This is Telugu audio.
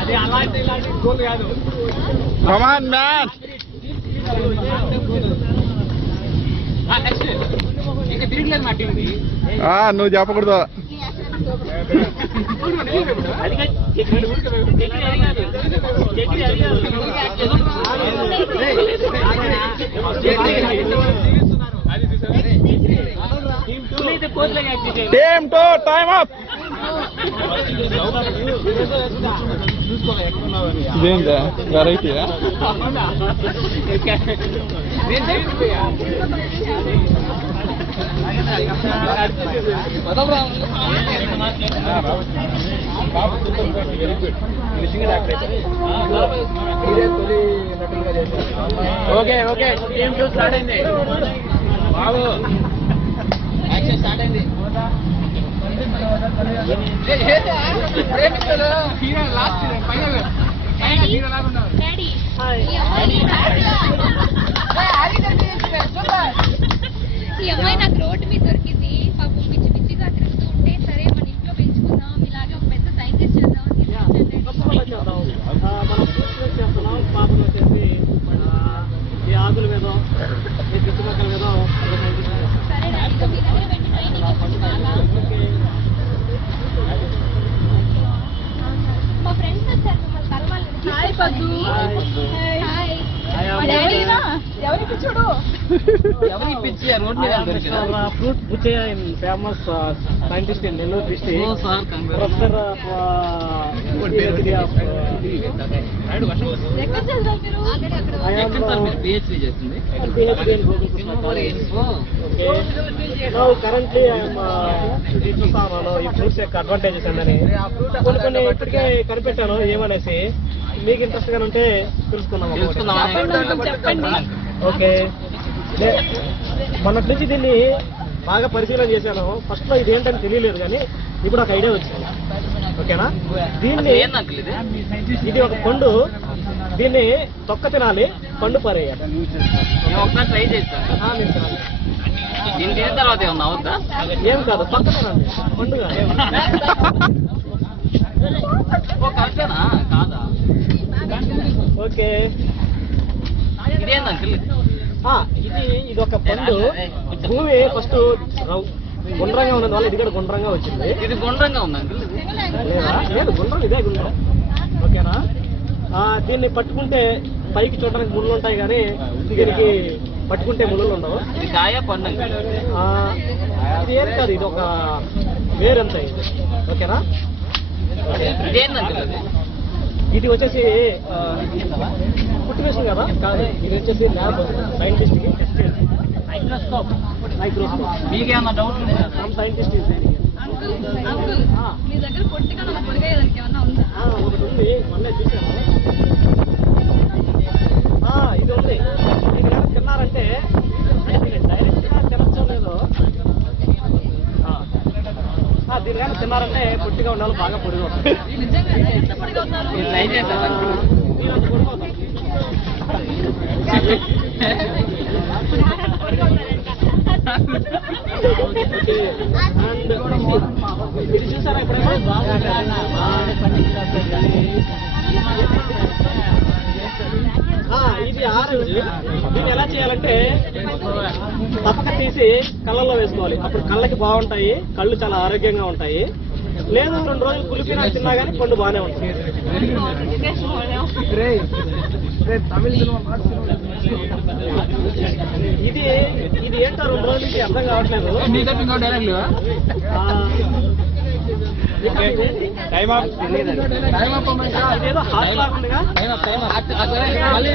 అది అలాంటి గోల్ కాదు. Come on man. ఇంకా తిరగలేదు మా టీంది. నువ్వు చెప్పకూడదు. Team 2 time up. ఇదేంటా వెరైటీయా? ఓకే ఓకే టీమ్ 2 స్టార్ట్ అయింది. బాబు యాక్షన్ స్టార్ట్ అయింది. లాస్ట్ ఫైనల్ ఈ అమ్మాయి నాకు రోడ్డు మీద దొరికింది. పాపం పిచ్చి పిచ్చిగా తిరుగుతూ ఉంటే సరే మన ఇంట్లో పెంచుకుందాం, ఇలాగే ఒక పెద్ద సైంటిస్ట్ చేద్దాం. మనం చేస్తున్నాం. పాపం వచ్చేసి ఈ ఆకుల మీద ఈ చుట్టుపక్కల మీద సరే డాడీ మీ దగ్గర పెట్టి ట్రైనింగ్ ఇప్పించాలా? మా ఫ్రెండ్స్ వచ్చారు మిమ్మల్ని కలవాలి. హాయ్ పద్దు. హాయ్. ఎవరి పిచ్చుడు? ఎవరి పిచ్చి రోడ్ మీద ఫ్రూట్ పుచ్చే famous scientist in Nellore district. Professor PhD చేస్తుంది. కరెంట్లీ చూస్తాను ఈ ఫ్రూట్స్ యొక్క అడ్వాంటేజెస్ అని కొన్ని ఇప్పటికే కనిపెట్టాను ఏమనేసి. మీకు ఇంట్రెస్ట్ గా ఉంటే తెలుసుకుందాం. ఓకే, మొన్నటి నుంచి దీన్ని బాగా పరిశీలన చేశాను. ఫస్ట్ లో ఇది ఏంటని తెలియలేదు, కానీ ఇప్పుడు ఒక ఐడియా వచ్చింది. ఓకేనా? దీన్ని ఇది ఒక పండు, దీన్ని తొక్క తినాలి, పండు పారేయాలి. ఒకసారి ట్రై చేస్తాను. మీరు తినాలి. దీని తిన్న తర్వాత ఏమన్నా అవుతా? ఏం కాదు, తొక్క తినాలి, పండు కాదు. కరెక్టేనా కాదా? ఓకే, ఇదేందంటే ఇది ఒక పండు. భూమి ఫస్ట్ గుండ్రంగా ఉన్నది వల్ల ఇది కూడా గుండ్రంగా వచ్చింది. ఇది గుండ్రంగా ఉంది అంకుల్. లేదా? లేదు, గుండ్రం ఇదే గుండ్రం. ఓకేనా? దీన్ని పట్టుకుంటే పైకి చూడడానికి ముళ్ళు ఉంటాయి, కానీ దీనికి పట్టుకుంటే ముళ్ళు ఉండవు. ఇది కాయ పండు. ఇది ఏం కాదు, ఇది ఒక వేరంత ఇది. ఓకేనా? ఇదేందంటే ఇది వచ్చేసి పుట్టివేషన్ కదా కాదు, ఇది వచ్చేసి ల్యాబ్ సైంటిస్ట్ కి మైక్రోస్కోప్. మీకేమన్నా డౌట్ సైంటిస్ట్ మీ దగ్గర పొట్టిగా పొడిగేదానికి ఏమన్నా ఉందా? ఒకటి ఉంది, మొన్నే చూసాను. ఇది ఉంది. ఇది కనుక తిన్నారంటే డైరెక్ట్ గా తినచ్చో లేదో, దీని కనుక తిన్నారంటే పొట్టిగా ఉన్న వాళ్ళు బాగా పొడిగా వస్తుంది. ట్రై చేస్తాను. ఇది చూసారా ఎప్పుడైనా? ఇది ఆరెంజ్. దీన్ని ఎలా చేయాలంటే తప్పక తీసి కళ్ళల్లో వేసుకోవాలి. అప్పుడు కళ్ళకి బాగుంటాయి, కళ్ళు చాలా ఆరోగ్యంగా ఉంటాయి. లేదు 2 రోజులు పులిపినా తిన్నా కానీ పండు బాగానే ఉంటుంది. ఇది ఇది ఏంటో 2 రోజుల నుంచి అర్థం కావట్లేదు. ఇదేదో హాట్ లాగా ఉందిగా. మళ్ళీ